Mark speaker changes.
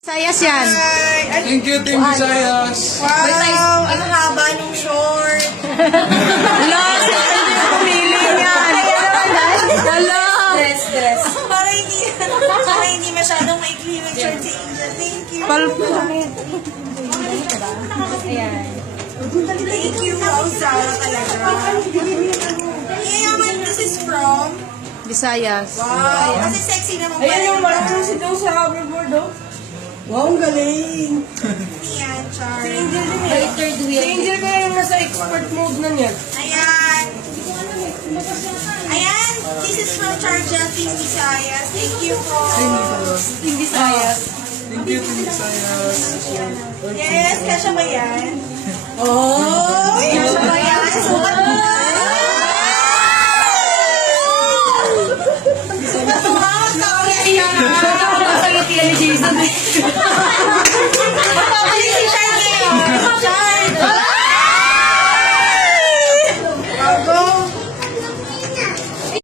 Speaker 1: Visayas yan.
Speaker 2: Thank you, Team Visayas.
Speaker 3: Wow! Ang haba ng short.
Speaker 1: Wala, hindi yung pumili yan. Wala.
Speaker 3: Dress. Para hindi masyadong maikli yung short si Angel. Thank you. Thank you, wow, Zara talaga. Yeah, this is from...
Speaker 1: Visayas.
Speaker 3: Wow, kasi sexy naman.
Speaker 4: Ayan yung marunong si daw sa hoverboard, oh.
Speaker 3: Wow, ang galing. Yan, Char.
Speaker 4: Si Angel din eh. Si Angel kaya yung nasa expert mode na niyan.
Speaker 3: Ayan. Ayan, this is from Charja, Team Visayas. Thank you po.
Speaker 4: Team Visayas.
Speaker 2: Thank you, Team Visayas.
Speaker 3: Yes, kasya ba yan? Oh, kasya ba yan? Sukat mo na. Sukat mo na.
Speaker 4: Iyak ako sa'yo, Tia ni Jason.